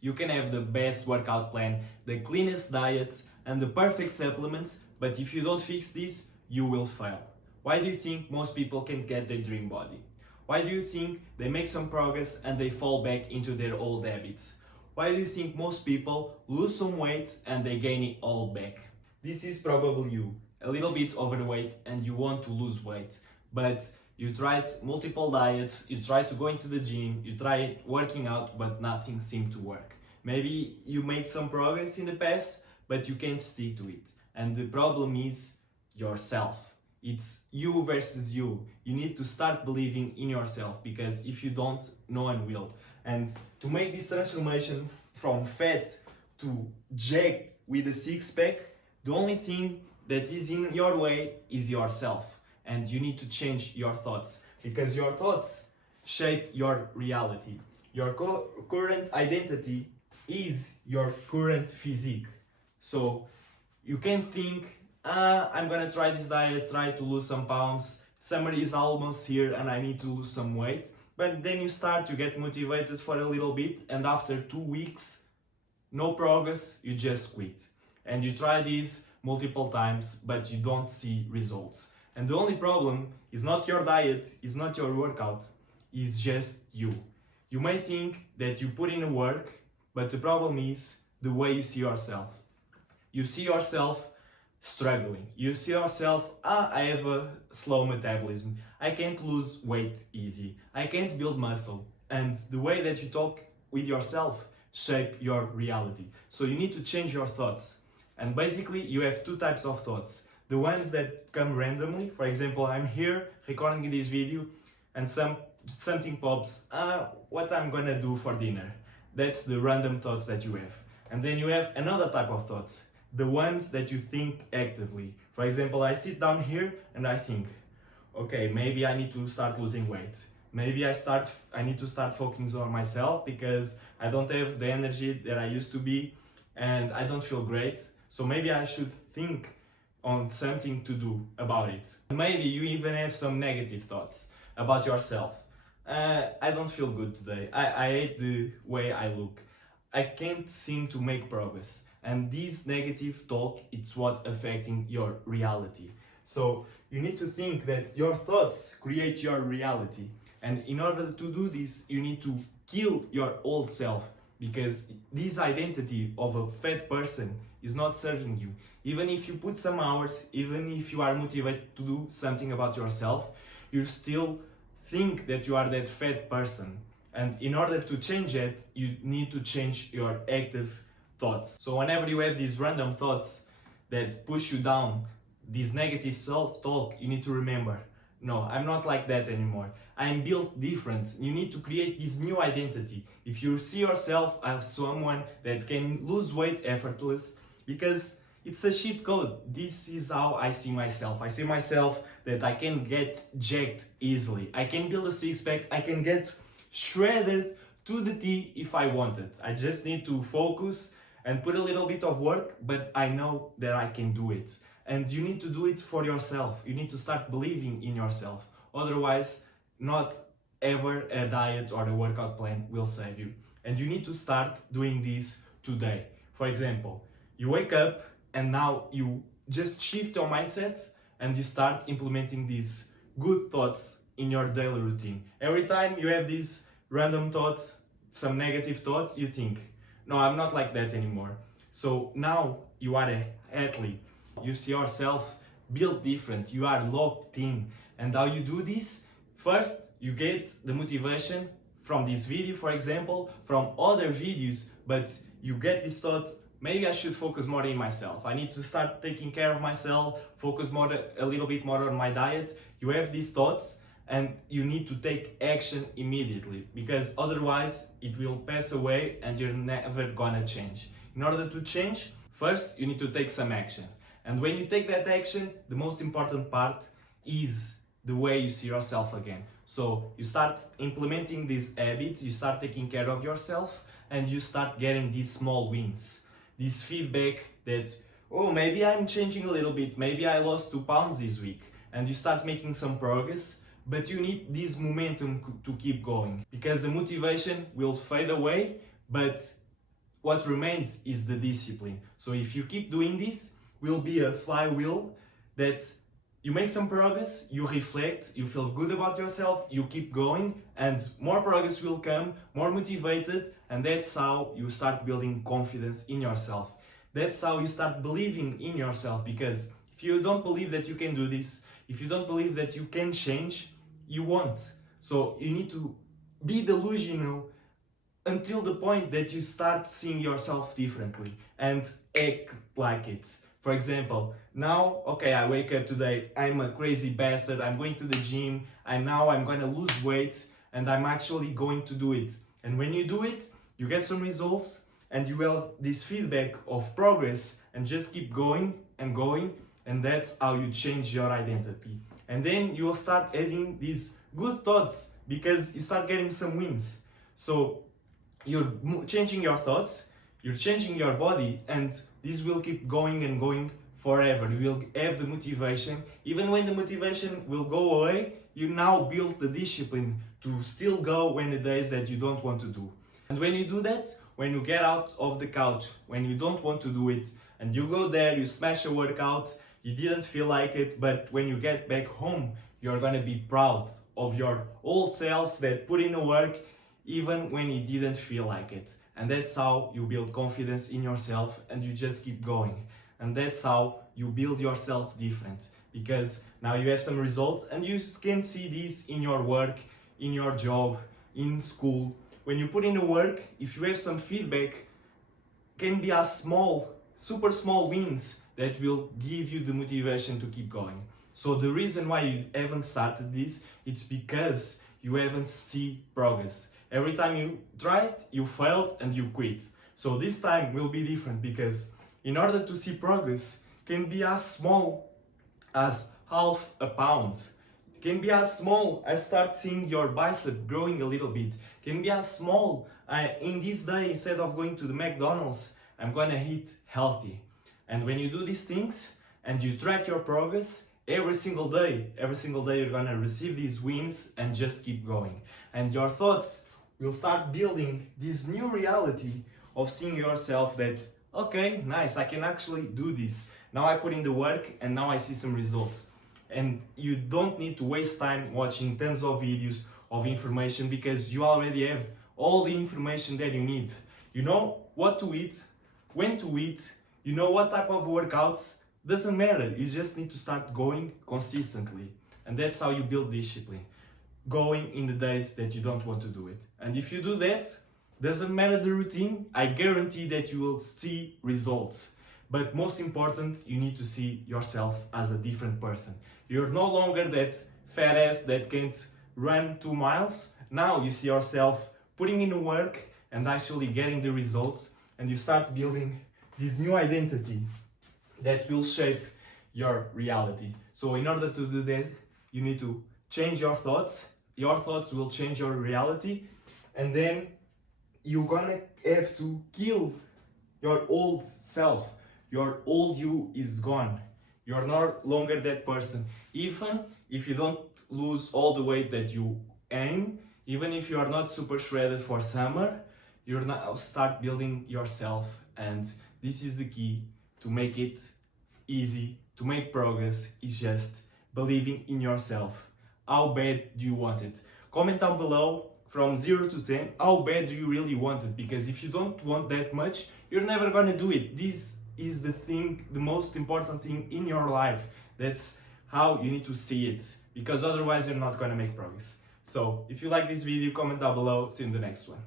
You can have the best workout plan, the cleanest diet, and the perfect supplements, but if you don't fix this, you will fail. Why do you think most people can't get their dream body? Why do you think they make some progress and they fall back into their old habits? Why do you think most people lose some weight and they gain it all back? This is probably you, a little bit overweight and you want to lose weight, but you tried multiple diets, you tried to go into the gym, you tried working out, but nothing seemed to work. Maybe you made some progress in the past, but you can't stick to it. And the problem is yourself. It's you versus you. You need to start believing in yourself, because if you don't, no one will. And to make this transformation from fat to jacked with a six-pack, the only thing that is in your way is yourself. And you need to change your thoughts, because your thoughts shape your reality. Your current identity is your current physique. So you can think, I'm gonna try this diet, try to lose some pounds, summer is almost here and I need to lose some weight. But then you start to get motivated for a little bit, and after 2 weeks, no progress, you just quit. And you try this multiple times, but you don't see results. And the only problem is not your diet, is not your workout, it's just you. You may think that you put in the work, but the problem is the way you see yourself. You see yourself struggling. You see yourself, I have a slow metabolism. I can't lose weight easy. I can't build muscle. And the way that you talk with yourself shape your reality. So you need to change your thoughts. And basically you have two types of thoughts. The ones that come randomly. For example, I'm here recording this video and something pops, what I'm gonna do for dinner. That's the random thoughts that you have. And then you have another type of thoughts, the ones that you think actively. For example, I sit down here and I think, okay, maybe I need to start losing weight. Maybe I need to start focusing on myself because I don't have the energy that I used to be and I don't feel great. So maybe I should think on something to do about it. Maybe you even have some negative thoughts about yourself. I don't feel good today. I hate the way I look. I can't seem to make progress. And this negative talk, it's what affecting your reality. So you need to think that your thoughts create your reality. And in order to do this, you need to kill your old self, because this identity of a fat person is not serving you. Even if you put some hours, even if you are motivated to do something about yourself, you still think that you are that fat person. And in order to change it, you need to change your active thoughts. So whenever you have these random thoughts that push you down, this negative self-talk, you need to remember, no, I'm not like that anymore. I'm built different. You need to create this new identity. If you see yourself as someone that can lose weight effortless, because it's a cheat code. This is how I see myself. I see myself that I can get jacked easily. I can build a six-pack. I can get shredded to the T if I want it. I just need to focus and put a little bit of work, but I know that I can do it. And you need to do it for yourself. You need to start believing in yourself. Otherwise, not ever a diet or a workout plan will save you. And you need to start doing this today. For example, you wake up and now you just shift your mindset and you start implementing these good thoughts in your daily routine. Every time you have these random thoughts, some negative thoughts, you think, no, I'm not like that anymore. So now you are an athlete. You see yourself built different. You are locked in. And how you do this? First, you get the motivation from this video, for example, from other videos, but you get this thought, maybe I should focus more in myself. I need to start taking care of myself, focus a little bit more on my diet. You have these thoughts and you need to take action immediately, because otherwise it will pass away and you're never gonna change. In order to change, first you need to take some action. And when you take that action, the most important part is the way you see yourself again. So you start implementing these habits, you start taking care of yourself, and you start getting these small wins. This feedback that, oh, maybe I'm changing a little bit, maybe I lost 2 pounds this week, and you start making some progress, but you need this momentum to keep going, because the motivation will fade away, but what remains is the discipline. So if you keep doing this, will be a flywheel that you make some progress, you reflect, you feel good about yourself, you keep going, and more progress will come, more motivated, and that's how you start building confidence in yourself. That's how you start believing in yourself, because if you don't believe that you can do this, if you don't believe that you can change, you won't. So you need to be delusional until the point that you start seeing yourself differently and act like it. For example, now, okay, I wake up today, I'm a crazy bastard, I'm going to the gym, and now I'm gonna lose weight, and I'm actually going to do it. And when you do it, you get some results, and you have this feedback of progress, and just keep going, and that's how you change your identity. And then you will start having these good thoughts, because you start getting some wins. So you're changing your thoughts, you're changing your body, and this will keep going and going forever. You will have the motivation. Even when the motivation will go away, you now build the discipline to still go when the days that you don't want to do. And when you do that, when you get out of the couch, when you don't want to do it, and you go there, you smash a workout, you didn't feel like it, but when you get back home, you're gonna be proud of your old self that put in the work even when you didn't feel like it. And that's how you build confidence in yourself, and you just keep going. And that's how you build yourself different, because now you have some results, and you can see this in your work, in your job, in school. When you put in the work, if you have some feedback, can be as small, super small wins that will give you the motivation to keep going. So the reason why you haven't started this, it's because you haven't seen progress. Every time you tried, you failed and you quit. So this time will be different, because in order to see progress, can be as small as half a pound. It can be as small as start seeing your bicep growing a little bit. Can be as small, in this day, instead of going to the McDonald's, I'm gonna eat healthy. And when you do these things and you track your progress, every single day you're gonna receive these wins and just keep going. And your thoughts will start building this new reality of seeing yourself that, okay, nice, I can actually do this. Now I put in the work and now I see some results. And you don't need to waste time watching tons of videos of information, because you already have all the information that you need. You know what to eat, when to eat, you know what type of workouts, doesn't matter. You just need to start going consistently. And that's how you build discipline. Going in the days that you don't want to do it. And if you do that, doesn't matter the routine, I guarantee that you will see results. But most important, you need to see yourself as a different person. You're no longer that fat ass that can't run 2 miles. Now you see yourself putting in the work and actually getting the results, and you start building this new identity that will shape your reality. So in order to do that, you need to change your thoughts. Your thoughts will change your reality, and then you're gonna have to kill your old self. Your old you is gone. You're no longer that person. Even if you don't lose all the weight that you aim, even if you are not super shredded for summer, you're now start building yourself. And this is the key to make it easy, to make progress, is just believing in yourself. How bad do you want it? Comment down below from 0 to 10, how bad do you really want it? Because if you don't want that much, you're never gonna do it. This is the thing, the most important thing in your life. That's how you need to see it, because otherwise you're not gonna make progress. So if you like this video, comment down below. See you in the next one.